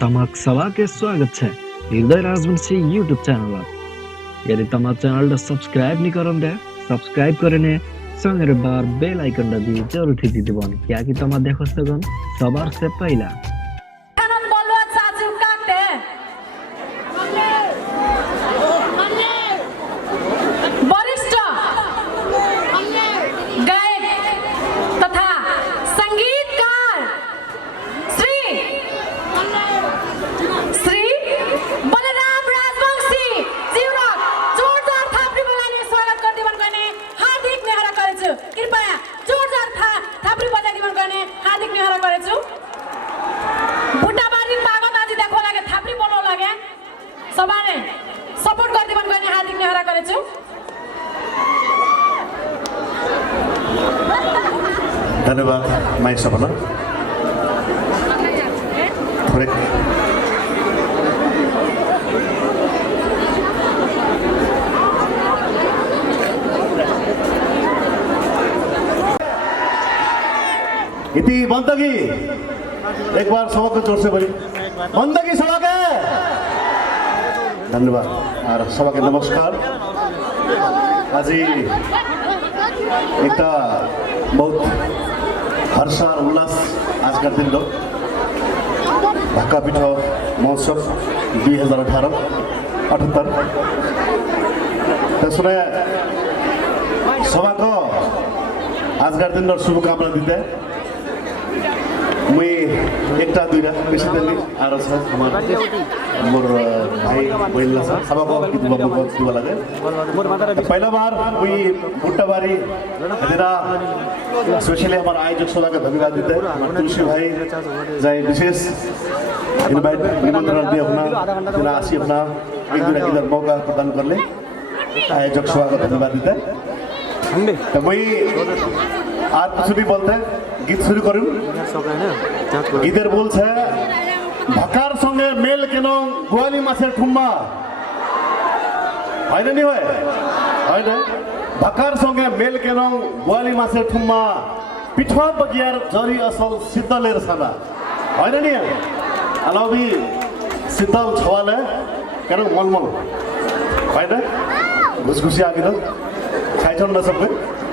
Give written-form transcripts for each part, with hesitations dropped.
तमाक सभा के स्वागत है हृदय राजवंशी यूट्यूब चैनल यदि तमा चैनल सब्सक्राइब नहीं करन दे सब्सक्राइब करने संगे बार बेल आइकन दबी जरूर ठिक दिबन क्या कि तमा देखो सकन सबार से पहला सपोर्ट कर दिवन गने हार्दिक नेहरा करे छु धन्यवाद माई सपना थोड़े इति बंदगी एक बार सबको जोर से बोली बंदगी सड़क है धन्यवाद और सबके नमस्कार आज एक बहुत हर्ष और उल्लास आज का दिन ढाकापीठ महोत्सव 2018 त्यसले सभा को आज का दिन शुभकामना दीते मैं एक दुईटा बेसी दिन आरो छ मोर भाई बहिनी छ सबको दुआ लगे पहला बार मैं बुट्टाबारी हेरा स्पेशली हमारे आयोजक सभा का धन्यवाद देते हैं तुलसी भाई जाए विशेष इनवाइट निमंत्रण दिए अपना आसी अपना एक दूसरे इधर मौका प्रदान कर ले आयोजक सभा का धन्यवाद देते हैं तो मैं आज कुछ भी बोलते हैं गीत शुरू करूँ गीतेर बोल छे भाकार संगे मेल केनो गोवाली माछेर ठुम्मा होइन नि होइन भाकार संगे मेल केनो गोवाली माछेर ठुम्मा पिठवा बगियार जरी असल शीतलेर साना होइन नि अलबी शीतल छवाले केनो मलमल होइन घुसघुसी आगिलो खाइछन् न सबै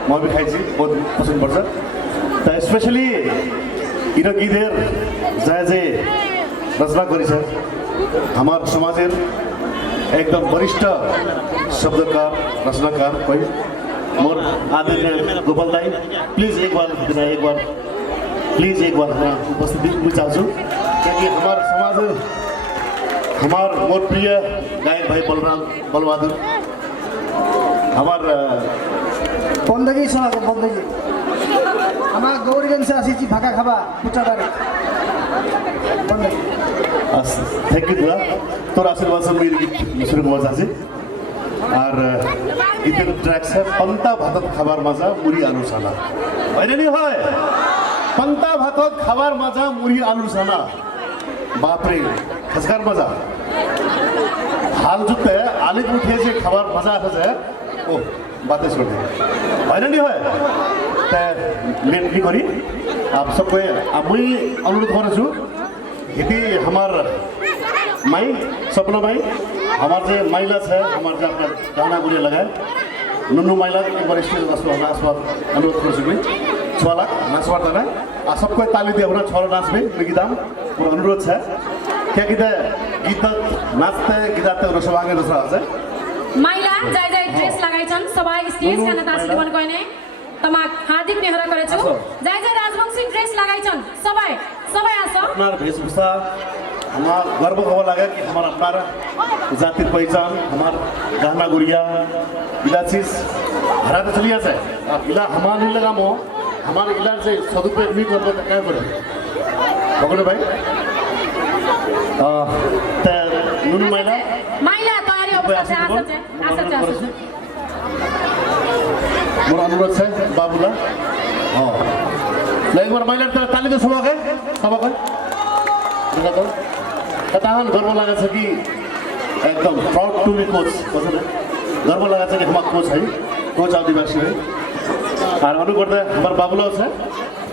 म भी खाइछि बहुत पसंद पर्छ त स्पेशली इरा गीतेर जाय जे रचना करी हमार समाजेर एकदम वरिष्ठ शब्दकार रचनाकार कोई मोर आदरणीय गोपाल दाई प्लीज एक बार उपस्थिति मैं चाहूँ क्योंकि हमार समाज हमार मोर प्रिय गायक भाई बलबहादुर हमार बंदगी सभाको बंदगी हमार गौरीगंज से आसी भाका खाबा पुचादारी बंदगी थैंक यू दुआ तोर आशीर्वाद से मेरी गीत शुरू गर्न चाहन्छु और गीतेर ट्रैक से पंता भातत खाबार मजा मुरी आलू साना होइन नि হয় पंता भातत खाबार मजा मुरी आलू साना बापरे खसकार मजा हाल जुते आलिक उठे जे खाबार मजा আছে ओ बातें छोड़ होइन नि হয় ते लेट नहीं करी आप सबको मुई अनुरोध गर्छु यदि हमार माई सपना माई हमार जे माइला है हमार जे आपका गाना गुड़िया लगाए नुनू माइला एक बार स्टेज नाचवा अनुरोध गर्छु मैं 6 लाख नाचवा ना आ सबको ताली दिए अपना छोरा नाचबे मेगी दाम पूरा अनुरोध है क्या कहते गीत नाचते गीताते रसवांगे रसवा है माइला जाय जाय ड्रेस लगाइछन् सबै स्टेज खाना तासी दिवन गने तमा हार्दिक नेहरा करे छु जाय जाय राजवंशी ड्रेस लगाइछन् सबै आछ अपना वेशभूषा हमार गर्व होगा लगा कि हमारा अपना जाति पहचान हमार गहना गुड़िया इला चीज हरा तो चलिए से इला हमार नहीं लगा मो हमारे इला से सदुपयोग नहीं करबो त काय करे बगले भाई त नुन माइला तयारी अवस्था से आछ मोर अनुरोध है बाबूला हाँ एक बार महिला ताली तो सबक है कताहन गर्व लगा कि एकदम प्राउड टू बी कोच गर्व लगा कि हमारा कोच है कोच आदिवासी है और अनु गर्दा हमार बाबुला है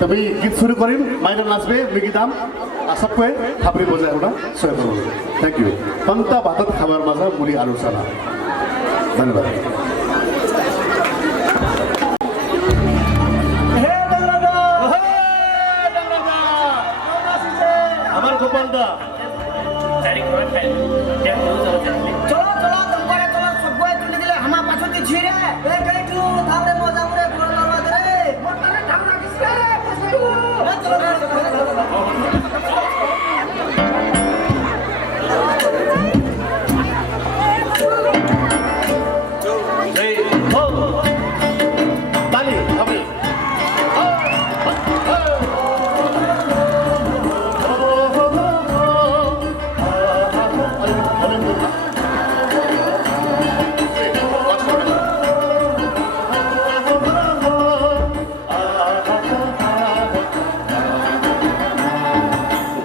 तभी गीत शुरू करीम माइनर नाचबे मिगी दाम सबको थापरी बजाए एउटा सहयोग गर्नु थ्याङ्क यू पन्ता भात खाबार माझा मुली आलु साना धन्यवाद আমার গোপাল দা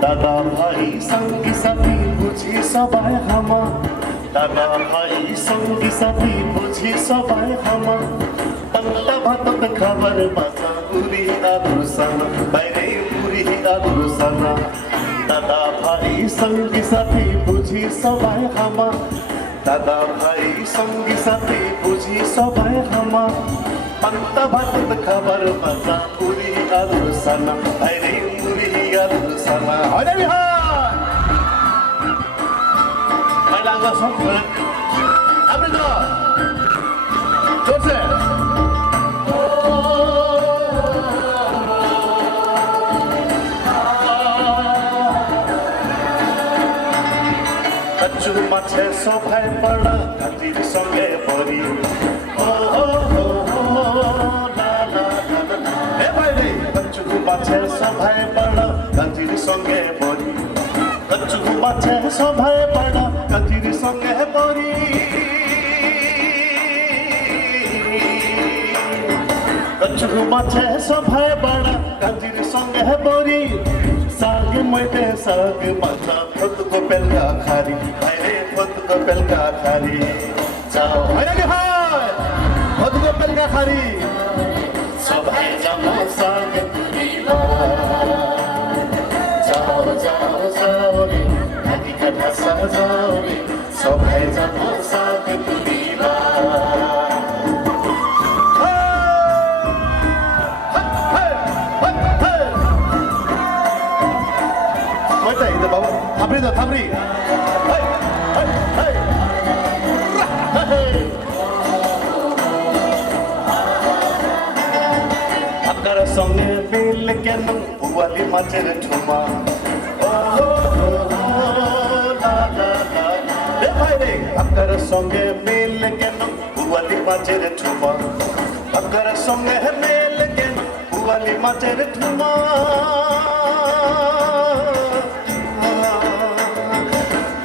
दादा भाई संगी साथी बुझी सबाई हामा दादा भाई संगी साथी बुझी सबाई हामा पन्ता भात खबर माझा पुरी आदुसाना बाहिरे पुरी आदुसाना दादा भाई संगी साथी बुझी सबाई हामा दादा भाई संगी साथी बुझी सबाई हामा पन्ता भात खबर माझा पुरी आदुसाना बाहिरे पुरी आदुसाना होइन बिहान पहिला आउँदा सब हाम्रो त जोरसे कच्चु माछे सफाई पड़ कति सँगै परि सभाए पड़ कतिर संगे परी कच्चु माछे सभाए पड़ कतिर संगे परी कच्चु माछे सभाए पड़ कतिर संगे परी साग मैते साग माछा खुद को पेलका खारी भाइरे खुद को पेलका खारी जाओ होइन हाय खुद को पेलका खारी सभाए जामो साग जाओ जाओ जाओ रे हाथी कथा सजाओ रे सबै जाओ साथ तुरीबा मैं त हिँड्दा बाबु थाप्री त थाप्री अक्कर सँगै बेल केनम बुवाली माचेर ठुमा अक्कर सँगै मेल केनम बुवाली माचेर ठुमा अक्कर सँगै मेल केनम बुवाली माचेर ठुमा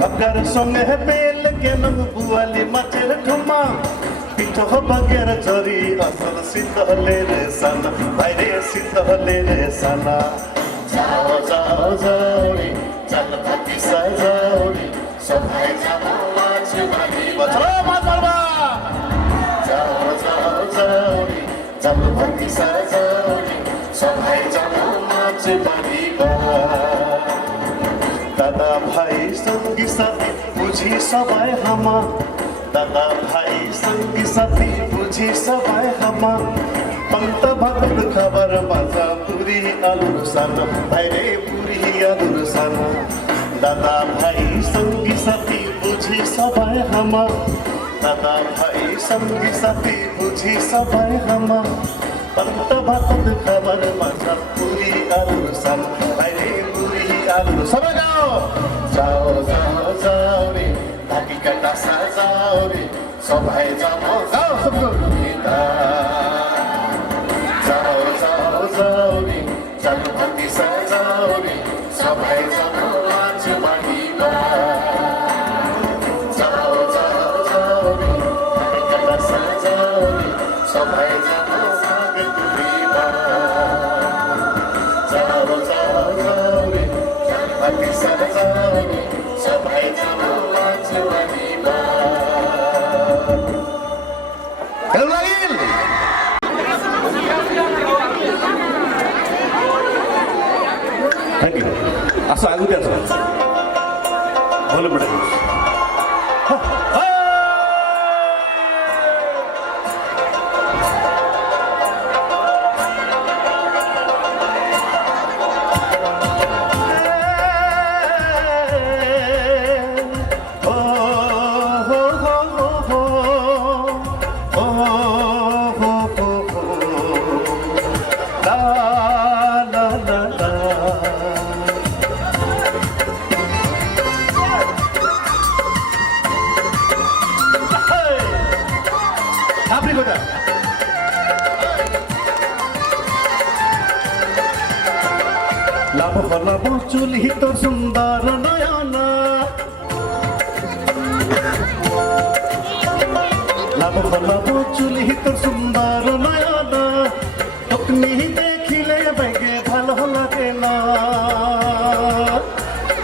अक्कर सँगै मेल केनम बुवाली माचेर ठुमा पिठो बगेर झरी असल सिद्धले रे साना भाइरे सिद्धले रे साना जाओ जाओ जाओ रे चल भक्ति सजाओ रे सबै जाओ माछ बारी बचलो माछलबा जाओ जाओ जाओ रे चल भक्ति सजाओ रे सबै जाओ माछ बारी दादा भाइ संगी साथी बुझी सबै हामा दादा भाई संगी साथी बुझी सबै हामा पन्त भक्त खबर माझा पुरी आलु साना भाइरे पुरी आलु साना दादा भाई संगी साथी बुझी सबै हामा दादा भाई संगी साथी बुझी सबै हामा पन्त भक्त खबर माझा पुरी आलु साना भाइरे पुरी आलु सबै जाओ जाओ जाओ जाओ रे हाथी कटा सजाओ रे सबै जाओ जाओ सबको जाओ जाओ जाओ रे चल भक्ति सजाओ रे सबै जाओ नाच बारीमा जाओ जाओ जाओ रे हाथी कटा सजाओ रे सबै जाओ साग तुरीमा जाओ जाओ जाओ रे चल भक्ति सजाओ रे सबै जाओ नाच बारीमा হলে বেড়ে আপনি কোথায় লাভ লাভ চুলি তোর সুন্দর নয়না লাভ লাভ চুলি তোর সুন্দর নয়না তখনি দেখিলে বেগে ভালো লাগে না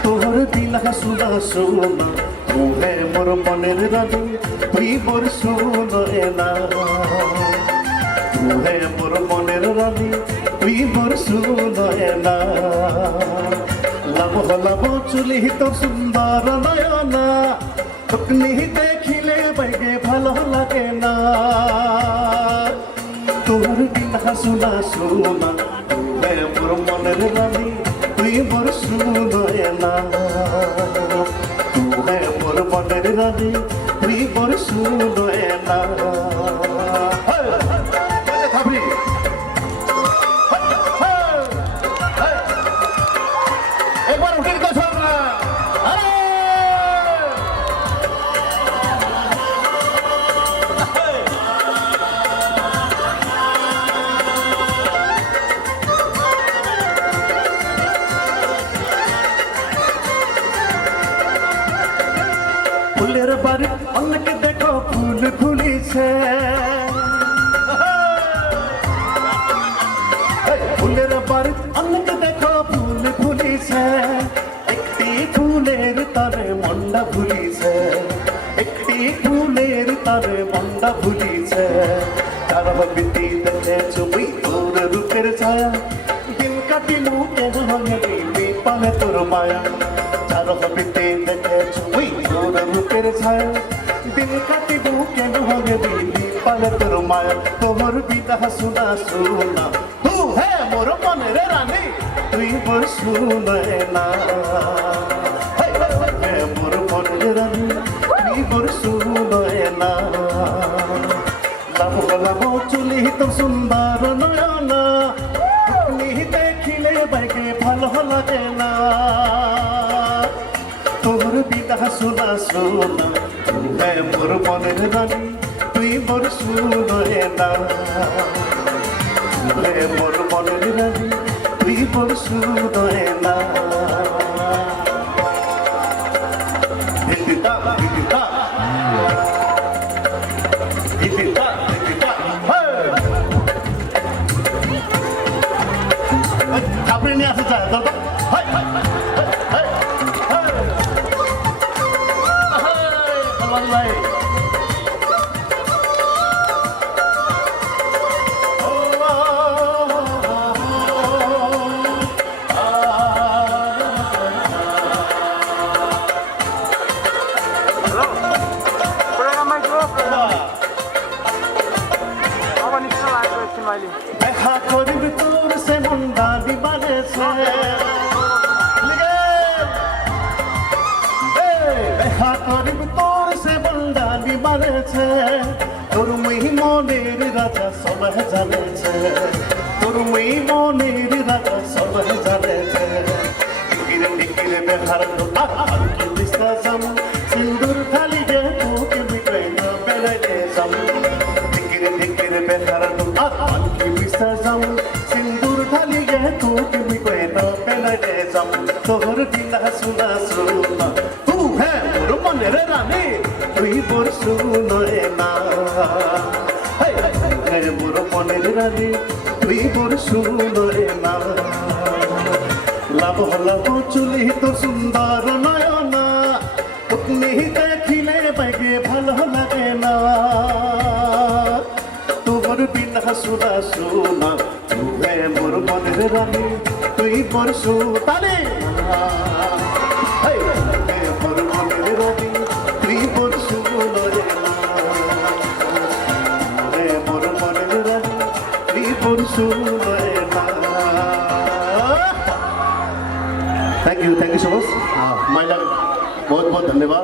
তোর বিনা সুনা সোনা তুহে মোর মনের রানী তুই মোর শুনে না তুহে মোর মনের রানী তুই মোর শুনে না লাভ লাভ চুলি তোর সুন্দর নয়না তখনি দেখিলে বেগে ভালো লাগে না তোর বিনা সুনা সোনা তুহে মোর মনের রানী তুই মোর শুনে না তুহে মোর মনের রানী তুই মোর শুনে না থাপড়ি একবার উঠে দিতে সব না ফুলের বাড়ি অনেকে দেখো ফুল ফুলিছে ফুলের বাড়ি অনেকে দেখো ফুল ফুলিছে একটি ফুলের তারে মন্ডা ফুলিছে একটি ফুলের তারে মন্ডা ফুলিছে তার বিতি দেখে ছবি তোর রূপের ছায়া দিন কাটি মুখে দিবি পালে তোর মায়া চার বিতি দেখে ছবি তোর রূপের ছায়া দিন কাটি মুখে দিবি পালে তোর মায়া তোর বিদা শুনা শুনা তু হে মোর মনের রানী তুই মোর শুনে না হে মোর মনের রানী তুই মোর শুনে না লাভ লাভ চুলি তো সুন্দর নয়না তুমি দেখিলে বাইকে ভালো লাগে না তোর বিদা শোনা শোনা হে মোর মনের রানী তুই মোর শুনে না হে মোর মনের রানী তুই মোর শুনে না দিদিতা দিদিতা দিদিতা দিদিতা আপনি নিয়ে আসতে চায় দাদা দেখা করিবি তোর সে মুন্ডা দিবানেছে দেখা করিবি তোর সে মুন্ডা দিবানেছে তোর মুই মনের রাজা সব জানেছে তোর মুই মনের রাজা সব জানেছে টিকিরে টিকিরে বেহার কি বিশ্বাস সিন্দুর খালি গে তোকে বিকই না বেড়াইতে যাম টিকিরে টিকিরে বেহার কি বিশ্বাস সিন্দুর খালি গে তোকে বিকই না বেড়াইতে যাম তোর বিনা শুনা শুনা তু হে মোর মনের রানী তুই মোর শুনে না হে মোর মনের রানী তুই মোর শুনে না লাভ লাভ চুলি তো সুন্দর নয়না তুমি দেখিলে বাইকে ভালো লাগে না তোমার বিনা শুনা শুনা তুই মোর মনের রানী তুই মোর শুনে মোর थैंक यू सो मच महिला बहुत बहुत धन्यवाद।